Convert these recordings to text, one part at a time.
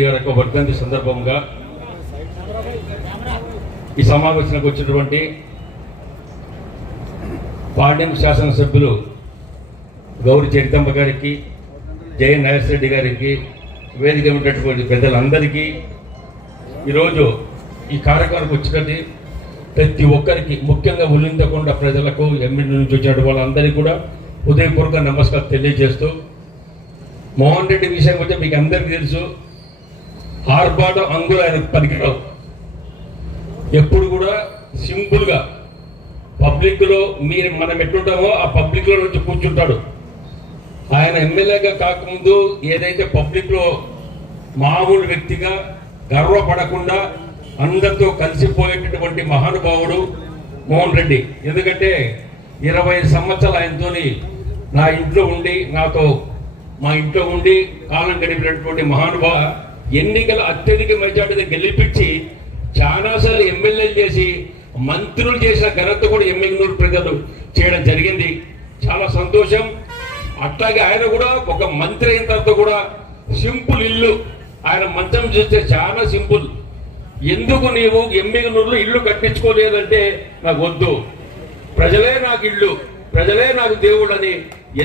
గారి యొక్క వర్ధంతి సందర్భంగా ఈ సమావేశానికి వచ్చినటువంటి పార్లమెంట్ శాసనసభ్యులు గౌరి చరితమ్మ గారికి, జయన్ నాగేశ్వర రెడ్డి గారికి, వేదిక ఉన్నటువంటి పెద్దలందరికీ, ఈరోజు ఈ కార్యక్రమానికి వచ్చినట్టు ప్రతి ఒక్కరికి, ముఖ్యంగా ఉల్లింతకొండ ప్రజలకు, ఎమ్మెల్యే నుంచి వచ్చినటువంటి వాళ్ళందరికీ కూడా హృదయపూర్వక నమస్కారం తెలియజేస్తూ, మోహన్ రెడ్డి విషయం వచ్చి మీకు అందరికీ తెలుసు, ఆర్భాటం అంగులు ఆయన పనికిరావు. ఎప్పుడు కూడా సింపుల్గా పబ్లిక్లో మనం ఎట్లుంటామో ఆ పబ్లిక్లో నుంచి కూర్చుంటాడు. ఆయన ఎమ్మెల్యేగా కాకముందు ఏదైతే పబ్లిక్లో మామూలు వ్యక్తిగా గర్వపడకుండా అందరితో కలిసిపోయేటటువంటి మహానుభావుడు మోహన్ రెడ్డి. ఎందుకంటే 20 సంవత్సరాలు ఆయనతోని నా ఇంట్లో ఉండి, మా ఇంట్లో ఉండి కాలం గడిపినటువంటి మహానుభావ ఎన్నికల అత్యధిక మెజార్టీని గెలిపించి చాలాసార్లు ఎమ్మెల్యేలు చేసి మంత్రులు చేసిన ఘనత కూడా ఎమ్మెల్యేలు ప్రజలు చేయడం జరిగింది. చాలా సంతోషం. అట్లాగే ఆయన కూడా ఒక మంత్రి అయిన తర్వాత కూడా సింపుల్ ఇల్లు, ఆయన మంచం చూస్తే చాలా సింపుల్. ఎందుకు నీవు ఎమ్మెల్యేలు ఇల్లు కట్టించుకోలేదంటే నాకు వద్దు, ప్రజలే నాకు ఇల్లు, ప్రజలే నాకు దేవుడు అని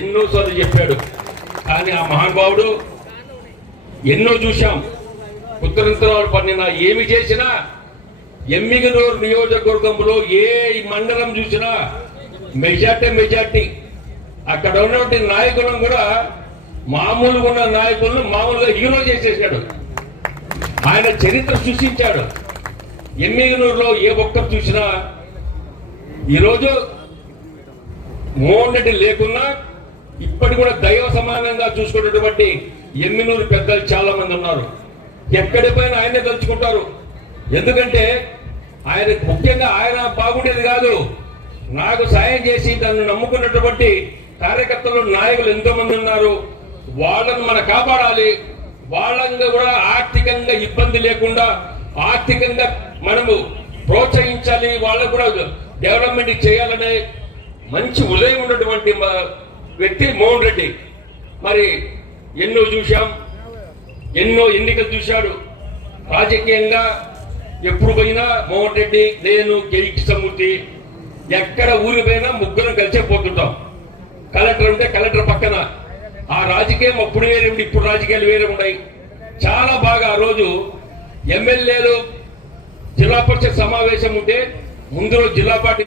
ఎన్నోసార్లు చెప్పాడు. కానీ ఆ మహానుభావుడు ఎన్నో చూశాం. ఉత్తరంతరాలు పన్నిన ఏమి చేసినా ఎమ్మిగనూరు నియోజకవర్గంలో ఏ మండలం చూసినా మెజార్టీ. అక్కడ ఉన్నటువంటి నాయకులను కూడా మామూలుగా ఉన్న నాయకులను మామూలుగా హీరో చేసేసాడు. ఆయన చరిత్ర సృష్టించాడు. ఎమ్మిగనూరులో ఏ ఒక్కరు చూసినా ఈరోజు మోహన్ రెడ్డి లేకున్నా ఇప్పటి కూడా దైవ సమానంగా చూసుకున్నటువంటి ఎమ్మిగనూరు పెద్దలు చాలా మంది ఉన్నారు. ఎక్కడిపైన ఆయనే తలుచుకుంటారు. ఎందుకంటే ఆయన ముఖ్యంగా ఆయన బాగుండేది కాదు, నాకు సాయం చేసి తను నమ్ముకున్నటువంటి కార్యకర్తలు, నాయకులు ఎంతో మంది ఉన్నారు. వాళ్ళను మనం కాపాడాలి. వాళ్ళని కూడా ఆర్థికంగా ఇబ్బంది లేకుండా ఆర్థికంగా మనము ప్రోత్సహించాలి. వాళ్ళకు కూడా డెవలప్మెంట్ చేయాలనే మంచి ఉదయం ఉన్నటువంటి వ్యక్తి మోహన్ రెడ్డి. మరి ఎన్నో చూశాం, ఎన్నో ఎన్నికలు చూశాడు. రాజకీయంగా ఎప్పుడు పోయినా మోహన్ రెడ్డి, నేను, కె కృష్ణమూర్తి ఎక్కడ ఊరి పోయినా ముగ్గురం కలిసే పోతుంటాం. కలెక్టర్ ఉంటే కలెక్టర్ పక్కన. ఆ రాజకీయం అప్పుడు వేరే ఉండి, ఇప్పుడు రాజకీయాలు వేరే ఉన్నాయి. చాలా బాగా ఆ రోజు ఎమ్మెల్యేలు జిల్లా పరిషత్ సమావేశం ఉంటే ముందు రోజు జిల్లా పార్టీ